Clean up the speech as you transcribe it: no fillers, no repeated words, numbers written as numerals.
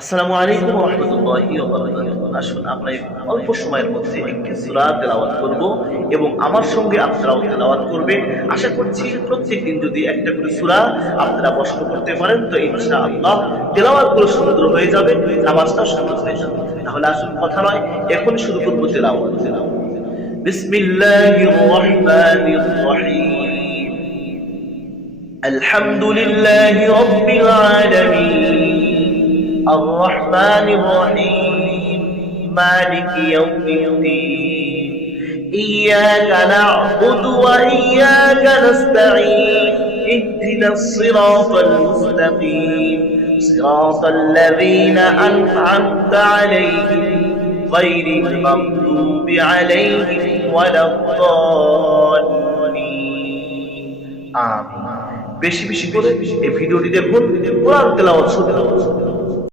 আসসালামু আলাইকুম ওয়া রাহমাতুল্লাহি ওয়া বারাকাতুহু। আসুন আমরা এই অল্প সময়ের মধ্যে একটি সূরা তেলাওয়াত করব এবং আমার সঙ্গে আপনারাও তেলাওয়াত করবেন। আশা করছি প্রত্যেকদিন যদি একটা করে সূরা আপনারা কষ্ট করতে পারেন তো ইনশাআল্লাহ তেলাওয়াতগুলো সুন্দর হয়ে যাবে, নামাজটাও সুন্দর হয়ে যাবে। তাহলে আসুন কথা নয়, এখন শুরু করব তেলাওয়াত। বিসমিল্লাহির রাহমানির রাহিম। আলহামদুলিল্লাহি রাব্বিল আলামিন الرحمن الرحيم مالك يوم الدين إياك نعبد وإياك نستعين اهدنا الصراط المستقيم صراط الذين أنعمت عليهم غير المغضوب عليهم ولا الضالين آمين। বেশি বেশি করে এই ভিডিওটি দেখুন, কোরআন তেলাওয়াত শুনুন।